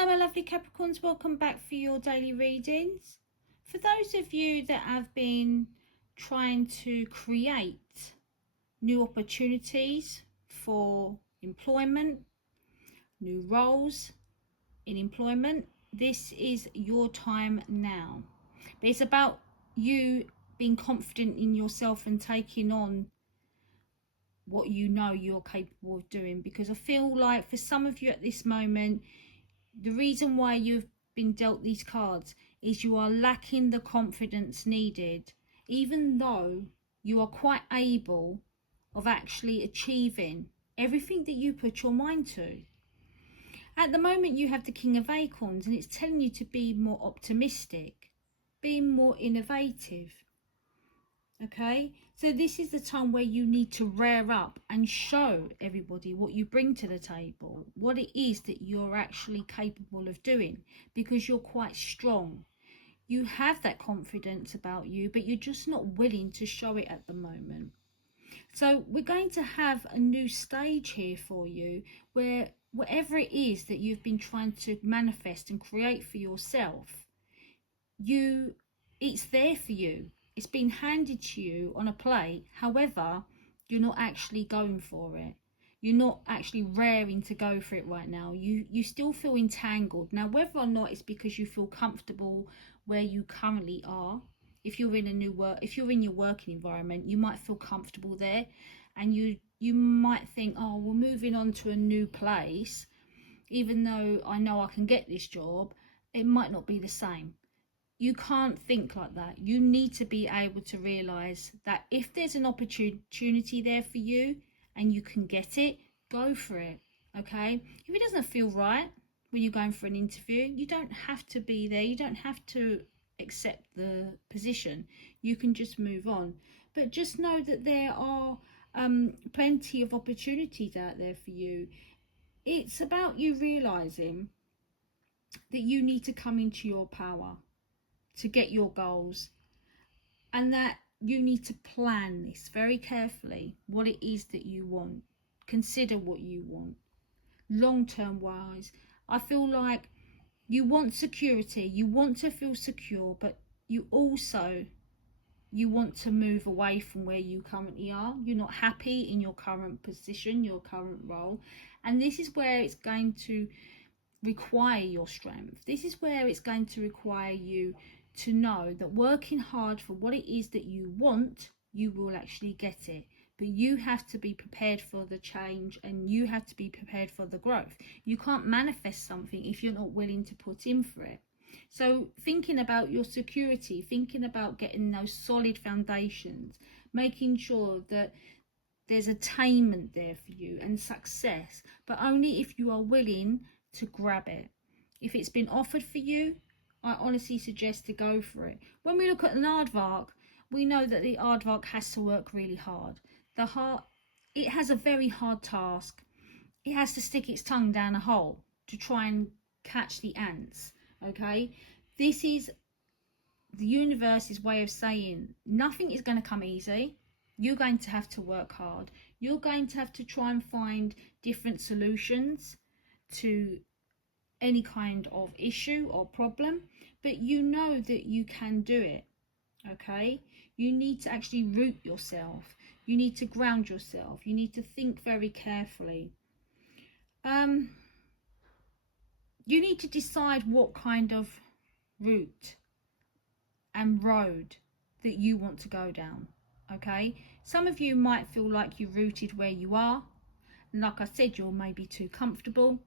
Hello my lovely Capricorns, welcome back for your daily readings. For those of you that have been trying to create new opportunities for employment, new roles in employment, this is your time now. But it's about you being confident in yourself and taking on what you know you're capable of doing, because I feel like for some of you at this moment, the reason why you've been dealt these cards is you are lacking the confidence needed, even though you are quite able of actually achieving everything that you put your mind to. At the moment you have the King of Acorns, and it's telling you to be more optimistic, be more innovative. Okay, so this is the time where you need to rear up and show everybody what you bring to the table, what it is that you're actually capable of doing, because you're quite strong. You have that confidence about you, but you're just not willing to show it at the moment. So we're going to have a new stage here for you, where whatever it is that you've been trying to manifest and create for yourself, it's there for you. It's been handed to you on a plate. However, you're not actually going for it. You're not actually raring to go for it right now. You still feel entangled. Now, whether or not it's because you feel comfortable where you currently are, if you're in your working environment, you might feel comfortable there, and you might think, oh, we're moving on to a new place, even though I know I can get this job, it might not be the same. You can't think like that. You need to be able to realize that if there's an opportunity there for you and you can get it, go for it. Okay, if it doesn't feel right when you're going for an interview, you don't have to be there. You don't have to accept the position. You can just move on. But just know that there are plenty of opportunities out there for you. It's about you realizing that you need to come into your power to get your goals, and that you need to plan this very carefully, what it is that you want. Consider what you want long-term wise. I feel like you want security, you want to feel secure, but you want to move away from where you currently are. You're not happy in your current position, your current role, and this is where it's going to require your strength. This is where it's going to require you to know that working hard for what it is that you want, you will actually get it. But you have to be prepared for the change, and you have to be prepared for the growth. You can't manifest something if you're not willing to put in for it. So thinking about your security, thinking about getting those solid foundations, making sure that there's attainment there for you and success, but only if you are willing to grab it. If it's been offered for you, I honestly suggest to go for it. When we look at an aardvark, we know that the aardvark has to work really hard. It has a very hard task. It has to stick its tongue down a hole to try and catch the ants. Okay, this is the universe's way of saying nothing is going to come easy. You're going to have to work hard. You're going to have to try and find different solutions to any kind of issue or problem, but you know that you can do it. Okay, you need to actually root yourself. You need to ground yourself. You need to think very carefully. You need to decide what kind of route and road that you want to go down. Okay, some of you might feel like you're rooted where you are, and like I said, you're maybe too comfortable,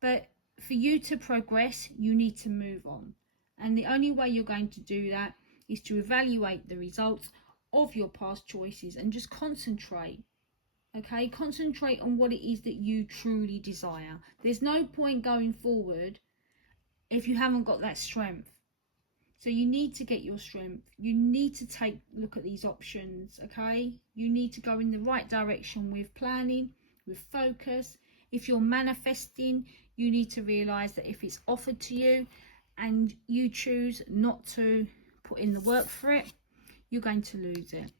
but for you to progress, you need to move on. And the only way you're going to do that is to evaluate the results of your past choices and just concentrate. Okay, concentrate on what it is that you truly desire. There's no point going forward if you haven't got that strength. So you need to get your strength. You need to take a look at these options. Okay, you need to go in the right direction with planning, with focus. If you're manifesting, you need to realize that if it's offered to you and you choose not to put in the work for it, you're going to lose it.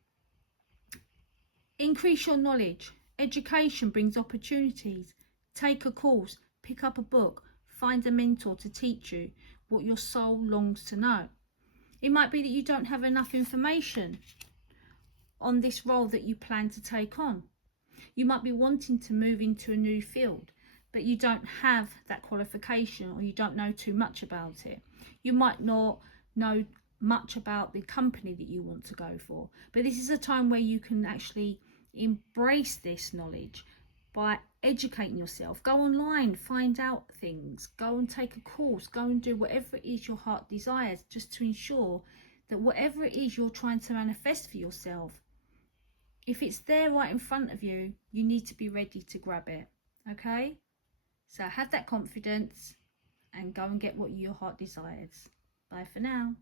Increase your knowledge. Education brings opportunities. Take a course, pick up a book, Find a mentor to teach you what your soul longs to know. It might be that you don't have enough information on this role that you plan to take on. You might be wanting to move into a new field, but you don't have that qualification, or you don't know too much about it. You might not know much about the company that you want to go for, but this is a time where you can actually embrace this knowledge by educating yourself. Go online, find out things, go and take a course, go and do whatever it is your heart desires, just to ensure that whatever it is you're trying to manifest for yourself, if it's there right in front of you, you need to be ready to grab it. Okay? So have that confidence and go and get what your heart desires. Bye for now.